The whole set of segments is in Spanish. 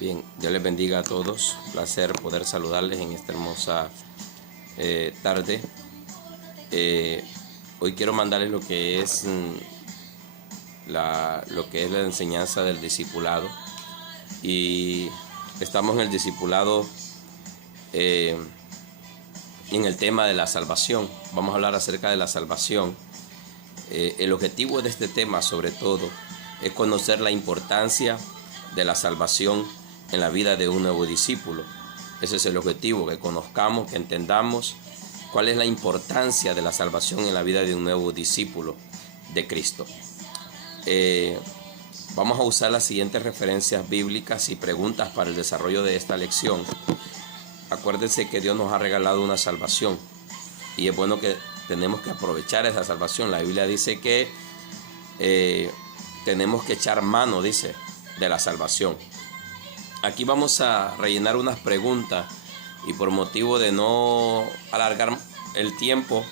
Bien, Dios les bendiga a todos. Placer poder saludarles en esta hermosa tarde. Hoy quiero mandarles lo que es la enseñanza del discipulado. Y estamos en el discipulado en el tema de la salvación. Vamos a hablar acerca de la salvación. El objetivo de este tema, sobre todo, es conocer la importancia de la salvación en la vida de un nuevo discípulo. Ese es el objetivo, que conozcamos, que entendamos cuál es la importancia de la salvación en la vida de un nuevo discípulo de Cristo. Vamos a usar las siguientes referencias bíblicas y preguntas para el desarrollo de esta lección. Acuérdense que Dios nos ha regalado una salvación y es bueno que tenemos que aprovechar esa salvación. La Biblia dice que tenemos que echar mano, dice, de la salvación. Aquí vamos a rellenar unas preguntas y por motivo de no alargar el tiempo,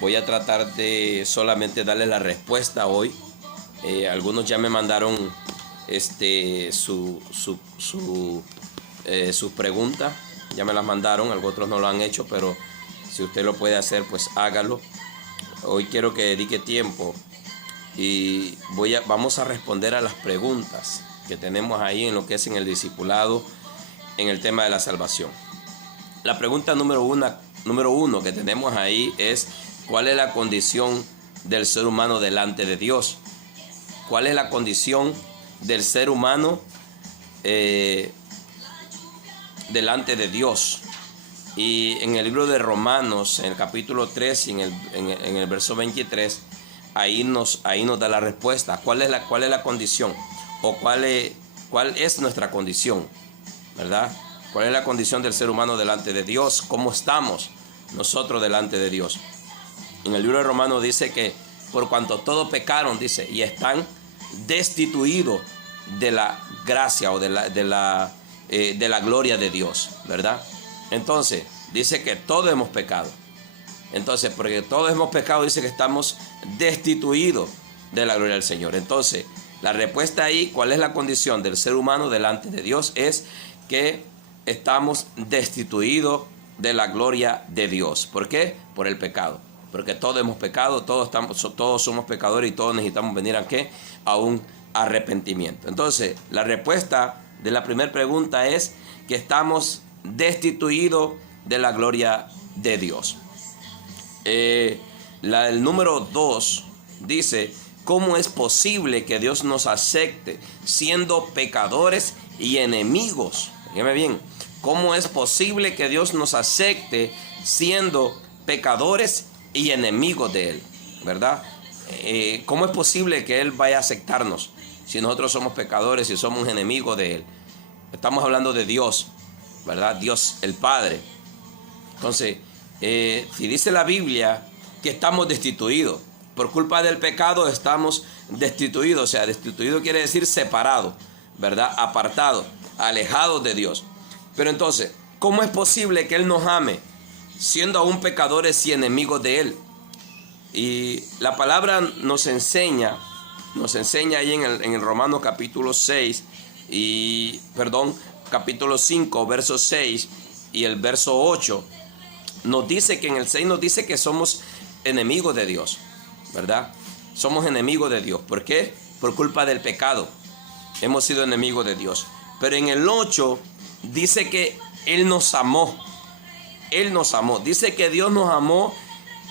voy a tratar de solamente darles la respuesta hoy. Algunos ya me mandaron sus preguntas, ya me las mandaron, otros no lo han hecho, pero si usted lo puede hacer, pues hágalo. Hoy quiero que dedique tiempo y vamos a responder a las preguntas que tenemos ahí en lo que es en el discipulado, en el tema de la salvación. La pregunta número uno que tenemos ahí es: ¿cuál es la condición del ser humano delante de Dios? ¿Cuál es la condición del ser humano delante de Dios? Y en el libro de Romanos, en el capítulo 3 y en el verso 23, ahí nos da la respuesta. ¿Cuál es la condición? O cuál es nuestra condición, ¿verdad? ¿Cuál es la condición del ser humano delante de Dios? ¿Cómo estamos nosotros delante de Dios? En el libro de Romanos dice que por cuanto todos pecaron, dice, y están destituidos de la gracia o de la gloria de Dios, ¿verdad? Entonces, dice que todos hemos pecado. Entonces, porque todos hemos pecado, dice que estamos destituidos de la gloria del Señor. Entonces, la respuesta ahí, ¿cuál es la condición del ser humano delante de Dios? Es que estamos destituidos de la gloria de Dios. ¿Por qué? Por el pecado. Porque todos hemos pecado, todos somos pecadores y todos necesitamos venir ¿a qué? A un arrepentimiento. Entonces, la respuesta de la primera pregunta es que estamos destituidos de la gloria de Dios. El número 2 dice: ¿cómo es posible que Dios nos acepte siendo pecadores y enemigos? Fíjame bien, ¿cómo es posible que Dios nos acepte siendo pecadores y enemigos de Él? ¿Verdad? ¿Cómo es posible que Él vaya a aceptarnos si nosotros somos pecadores y somos enemigos de Él? Estamos hablando de Dios, ¿verdad? Dios el Padre. Entonces, si dice la Biblia que estamos destituidos, por culpa del pecado estamos destituidos, o sea, destituido quiere decir separado, ¿verdad? Apartado, alejado de Dios. Pero entonces, ¿cómo es posible que Él nos ame siendo aún pecadores y enemigos de Él? Y la palabra nos enseña ahí en el Romanos capítulo 5, verso 6 y el verso 8, nos dice que en el 6 nos dice que somos enemigos de Dios, ¿verdad? Somos enemigos de Dios. ¿Por qué? Por culpa del pecado. Hemos sido enemigos de Dios. Pero en el 8 dice que Él nos amó. Él nos amó. Dice que Dios nos amó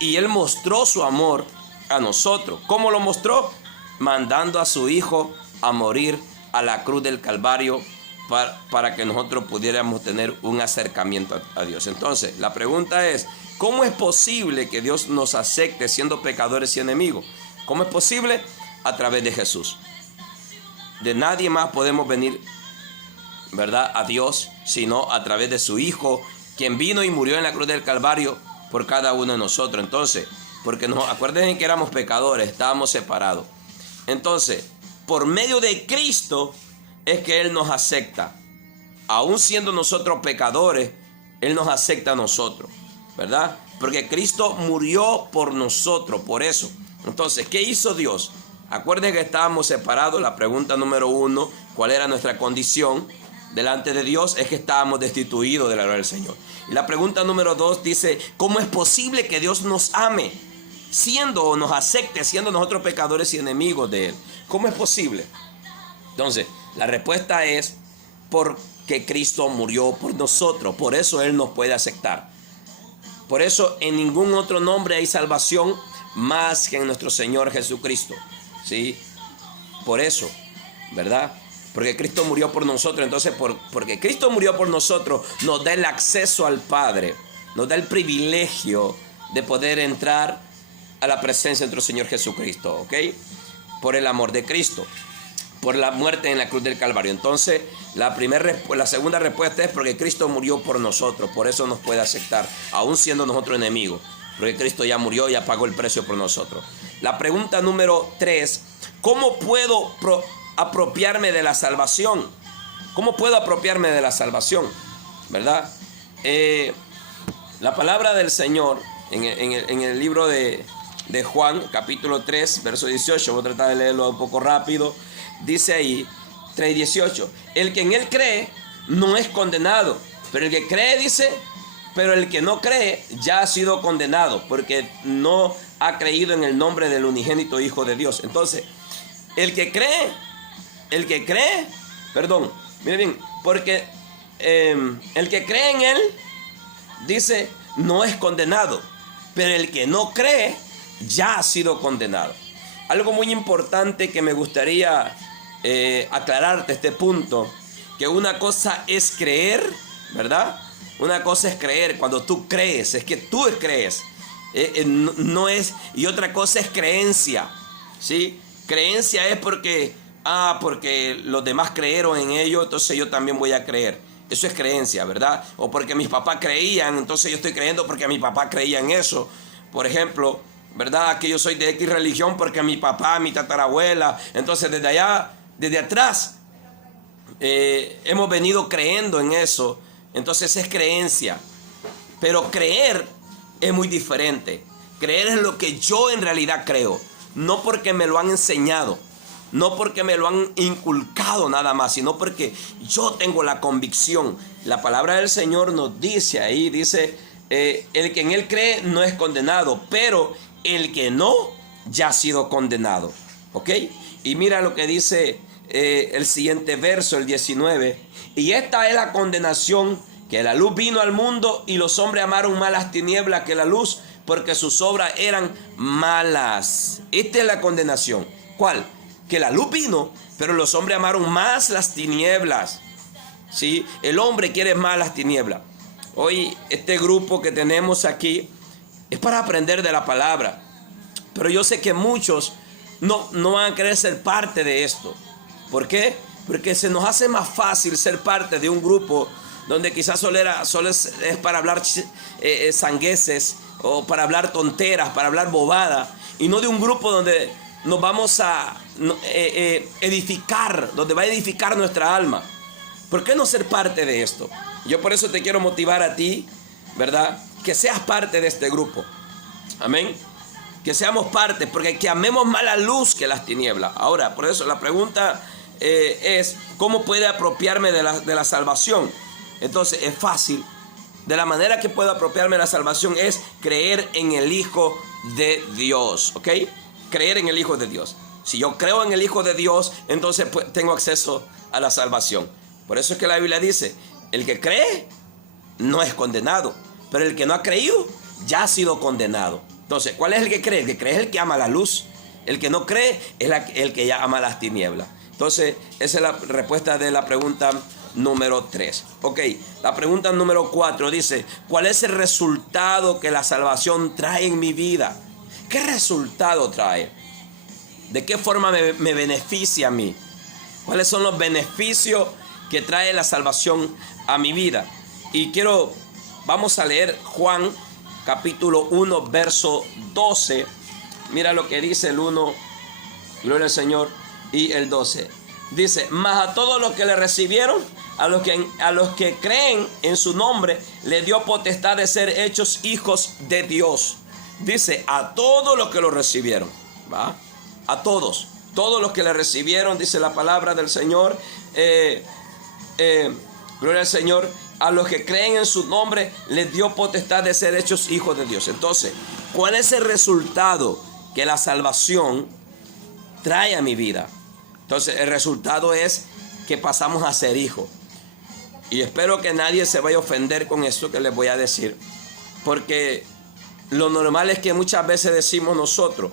y Él mostró su amor a nosotros. ¿Cómo lo mostró? Mandando a su Hijo a morir a la cruz del Calvario para que nosotros pudiéramos tener un acercamiento a Dios. Entonces, la pregunta es: ¿cómo es posible que Dios nos acepte siendo pecadores y enemigos? ¿Cómo es posible? A través de Jesús. De nadie más podemos venir, ¿verdad?, a Dios, sino a través de su Hijo, quien vino y murió en la cruz del Calvario por cada uno de nosotros. Entonces, porque acuérdense que éramos pecadores, estábamos separados. Entonces, por medio de Cristo es que Él nos acepta. Aún siendo nosotros pecadores, Él nos acepta a nosotros, ¿verdad? Porque Cristo murió por nosotros, por eso. Entonces, ¿qué hizo Dios? Acuérdense que estábamos separados. La pregunta número 1, ¿cuál era nuestra condición? delante de Dios es que estábamos destituidos de la gloria del Señor. Y la pregunta número 2 dice, ¿cómo es posible que Dios nos ame siendo o nos acepte siendo nosotros pecadores y enemigos de Él? ¿Cómo es posible? Entonces, la respuesta es porque Cristo murió por nosotros. Por eso Él nos puede aceptar. Por eso en ningún otro nombre hay salvación más que en nuestro Señor Jesucristo. ¿Sí? Por eso, ¿verdad? Porque Cristo murió por nosotros. Entonces, porque Cristo murió por nosotros, nos da el acceso al Padre. Nos da el privilegio de poder entrar a la presencia de nuestro Señor Jesucristo. ¿Ok? Por el amor de Cristo. Por la muerte en la cruz del Calvario. Entonces, la segunda respuesta es porque Cristo murió por nosotros. Por eso nos puede aceptar, aún siendo nosotros enemigos. Porque Cristo ya murió y ya pagó el precio por nosotros. La pregunta número 3. ¿Cómo puedo apropiarme de la salvación? ¿Cómo puedo apropiarme de la salvación? ¿Verdad? La palabra del Señor en el libro de Juan, capítulo 3, verso 18. Voy a tratar de leerlo un poco rápido. Dice ahí, 3:18. El que en Él cree no es condenado. Pero el que cree, dice, pero el que no cree ya ha sido condenado, porque no ha creído en el nombre del unigénito Hijo de Dios. Entonces, el que cree, miren bien, porque el que cree en Él, dice, no es condenado. Pero el que no cree ya ha sido condenado. Algo muy importante que me gustaría aclararte este punto, que una cosa es creer, ¿verdad? Una cosa es creer, cuando tú crees, es que tú crees, no es, y otra cosa es creencia, ¿sí? Creencia es porque los demás creyeron en ello, entonces yo también voy a creer. Eso es creencia, ¿verdad? O porque mis papás creían, entonces yo estoy creyendo porque mi papá creía en eso. Por ejemplo, ¿verdad? Que yo soy de X religión porque mi papá, mi tatarabuela. Entonces desde atrás, hemos venido creyendo en eso. Entonces es creencia. Pero creer es muy diferente. Creer es lo que yo en realidad creo. No porque me lo han enseñado. No porque me lo han inculcado nada más, sino porque yo tengo la convicción. La palabra del Señor nos dice ahí, dice, el que en Él cree no es condenado, pero el que no ya ha sido condenado. ¿Ok? Y mira lo que dice el siguiente verso, el 19. Y esta es la condenación, que la luz vino al mundo y los hombres amaron más las tinieblas que la luz, porque sus obras eran malas. Esta es la condenación. ¿Cuál? Que la luz vino, pero los hombres amaron más las tinieblas. ¿Sí? El hombre quiere más las tinieblas. Hoy este grupo que tenemos aquí es para aprender de la palabra. Pero yo sé que muchos no van a querer ser parte de esto. ¿Por qué? Porque se nos hace más fácil ser parte de un grupo donde quizás solo es para hablar sangueses, o para hablar tonteras, para hablar bobada, y no de un grupo donde nos vamos a edificar, donde va a edificar nuestra alma. ¿Por qué no ser parte de esto? Yo por eso te quiero motivar a ti, ¿verdad? Que seas parte de este grupo. Amén. Que seamos parte, porque que amemos más la luz que las tinieblas. Ahora, por eso la pregunta es, ¿cómo puede apropiarme de la salvación? Entonces, es fácil. De la manera que puedo apropiarme de la salvación es creer en el Hijo de Dios. ¿Ok? Creer en el Hijo de Dios. Si yo creo en el Hijo de Dios, entonces pues, tengo acceso a la salvación. Por eso es que la Biblia dice, el que cree no es condenado, pero el que no ha creído ya ha sido condenado. Entonces, ¿cuál es el que cree? El que cree es el que ama la luz. El que no cree es el que ya ama las tinieblas. Entonces, esa es la respuesta de la pregunta número 3. Ok, la pregunta número 4 dice, ¿cuál es el resultado que la salvación trae en mi vida? ¿Qué resultado trae? ¿De qué forma me beneficia a mí? ¿Cuáles son los beneficios que trae la salvación a mi vida? Y vamos a leer Juan capítulo 1, verso 12. Mira lo que dice el 1, gloria al Señor, y el 12. Dice, mas a todos los que le recibieron, a los que creen en su nombre, le dio potestad de ser hechos hijos de Dios. Dice, a todos los que lo recibieron, ¿va? A todos los que le recibieron, dice la palabra del Señor, gloria al Señor, a los que creen en su nombre les dio potestad de ser hechos hijos de Dios. Entonces, ¿cuál es el resultado que la salvación trae a mi vida? Entonces, el resultado es que pasamos a ser hijos. Y espero que nadie se vaya a ofender con esto que les voy a decir, porque lo normal es que muchas veces decimos nosotros,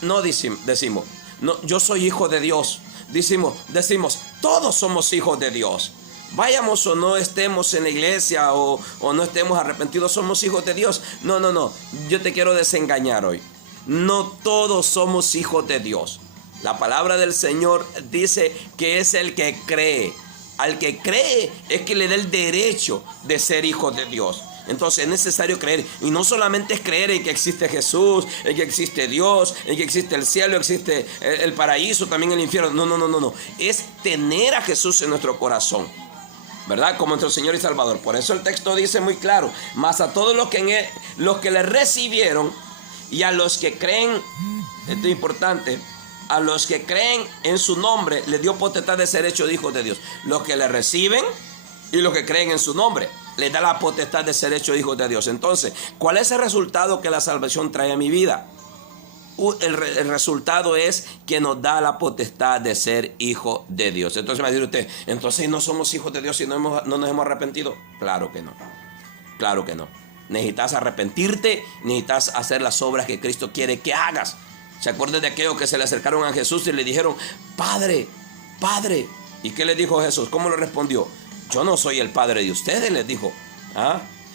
no decimos, no, yo soy hijo de Dios. Decimos, todos somos hijos de Dios. Vayamos o no estemos en la iglesia o no estemos arrepentidos, somos hijos de Dios. No, yo te quiero desengañar hoy. No todos somos hijos de Dios. La palabra del Señor dice que es el que cree. Al que cree es que le da el derecho de ser hijo de Dios. Entonces es necesario creer, y no solamente es creer en que existe Jesús, en que existe Dios, en que existe el cielo, existe el paraíso, también el infierno. No. Es tener a Jesús en nuestro corazón, ¿verdad? Como nuestro Señor y Salvador. Por eso el texto dice muy claro: mas a todos los que le recibieron y a los que creen, esto es importante, a los que creen en su nombre, le dio potestad de ser hechos hijos de Dios. Los que le reciben y los que creen en su nombre, les da la potestad de ser hechos hijos de Dios. Entonces, ¿cuál es el resultado que la salvación trae a mi vida? El resultado es que nos da la potestad de ser hijo de Dios. Entonces me dice usted, entonces no somos hijos de Dios y no nos hemos arrepentido. Claro que no. Claro que no. Necesitas arrepentirte, necesitas hacer las obras que Cristo quiere que hagas. ¿Se acuerdan de aquellos que se le acercaron a Jesús y le dijeron, Padre, Padre? ¿Y qué le dijo Jesús? ¿Cómo le respondió? Yo no soy el padre de ustedes, les dijo.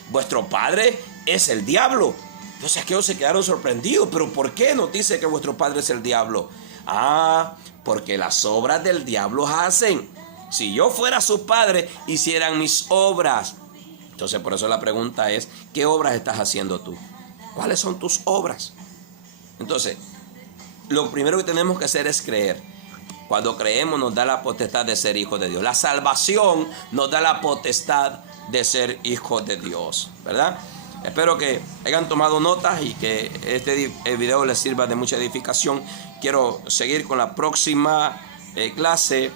Vuestro padre es el diablo. Entonces aquellos se quedaron sorprendidos. ¿Pero por qué nos dice que vuestro padre es el diablo? Porque las obras del diablo hacen. Si yo fuera su padre, hicieran mis obras. Entonces por eso la pregunta es, ¿qué obras estás haciendo tú? ¿Cuáles son tus obras? Entonces, lo primero que tenemos que hacer es creer. Cuando creemos nos da la potestad de ser hijos de Dios. La salvación nos da la potestad de ser hijos de Dios, ¿verdad? Espero que hayan tomado notas y que este video les sirva de mucha edificación. Quiero seguir con la próxima clase,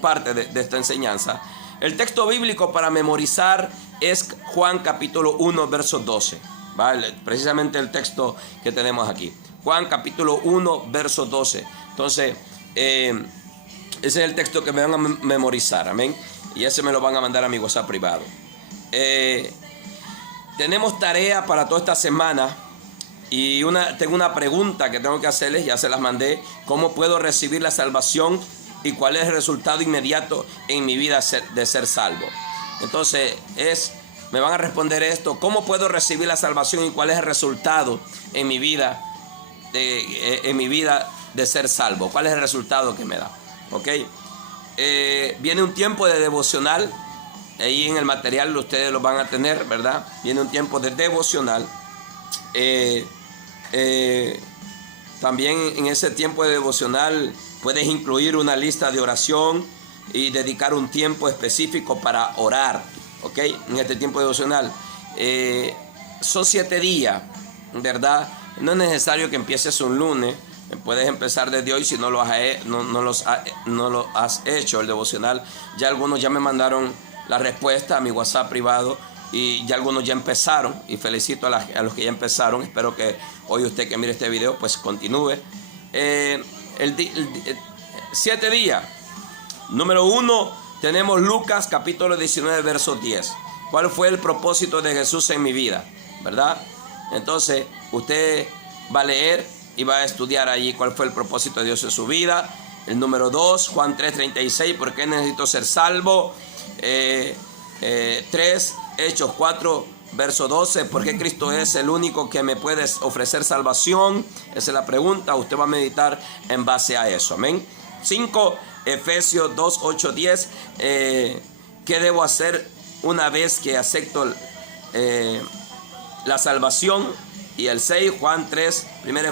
parte de esta enseñanza. El texto bíblico para memorizar es Juan capítulo 1, verso 12. ¿Vale? Precisamente el texto que tenemos aquí. Juan capítulo 1, verso 12. Entonces, ese es el texto que me van a memorizar. Amén. Y ese me lo van a mandar a mi WhatsApp privado. Tenemos tarea para toda esta semana. Y tengo una pregunta que tengo que hacerles. Ya se las mandé. ¿Cómo puedo recibir la salvación? ¿Y cuál es el resultado inmediato en mi vida de ser salvo? Entonces, me van a responder esto: ¿cómo puedo recibir la salvación y cuál es el resultado en mi vida de ser salvo? ¿Cuál es el resultado que me da? ¿Ok? Viene un tiempo de devocional. Ahí en el material ustedes lo van a tener, ¿verdad? Viene un tiempo de devocional. También en ese tiempo de devocional puedes incluir una lista de oración y dedicar un tiempo específico para orar. ¿Ok? En este tiempo devocional son 7 días, ¿verdad? No es necesario que empieces un lunes. Puedes empezar desde hoy si no lo has hecho el devocional. Ya algunos ya me mandaron la respuesta a mi WhatsApp privado y ya algunos ya empezaron, y felicito a los que ya empezaron. Espero que hoy usted que mire este video pues continúe. 7 días. Número 1, tenemos Lucas capítulo 19, verso 10. ¿Cuál fue el propósito de Jesús en mi vida? ¿Verdad? Entonces, usted va a leer y va a estudiar allí cuál fue el propósito de Dios en su vida. El número 2, Juan 3:36, ¿por qué necesito ser salvo? 3, Hechos 4, verso 12, ¿por qué Cristo es el único que me puede ofrecer salvación? Esa es la pregunta. Usted va a meditar en base a eso. Amén. 5, Efesios 2, 8, 10. ¿Qué debo hacer una vez que acepto la salvación? Y el 6,1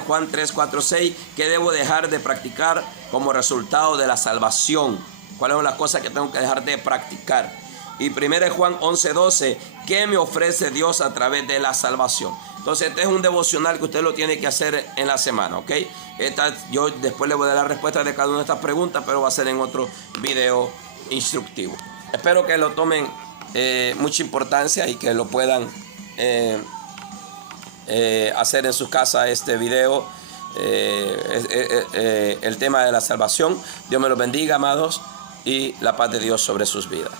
Juan 3, 4, 6. ¿Qué debo dejar de practicar como resultado de la salvación? ¿Cuáles son las cosas que tengo que dejar de practicar? Y 1 Juan 11, 12. ¿Qué me ofrece Dios a través de la salvación? Entonces este es un devocional que usted lo tiene que hacer en la semana, ¿ok? Yo después le voy a dar la respuesta de cada una de estas preguntas, pero va a ser en otro video instructivo. Espero que lo tomen mucha importancia y que lo puedan hacer en sus casas este video. El tema de la salvación. Dios me los bendiga, amados, y la paz de Dios sobre sus vidas.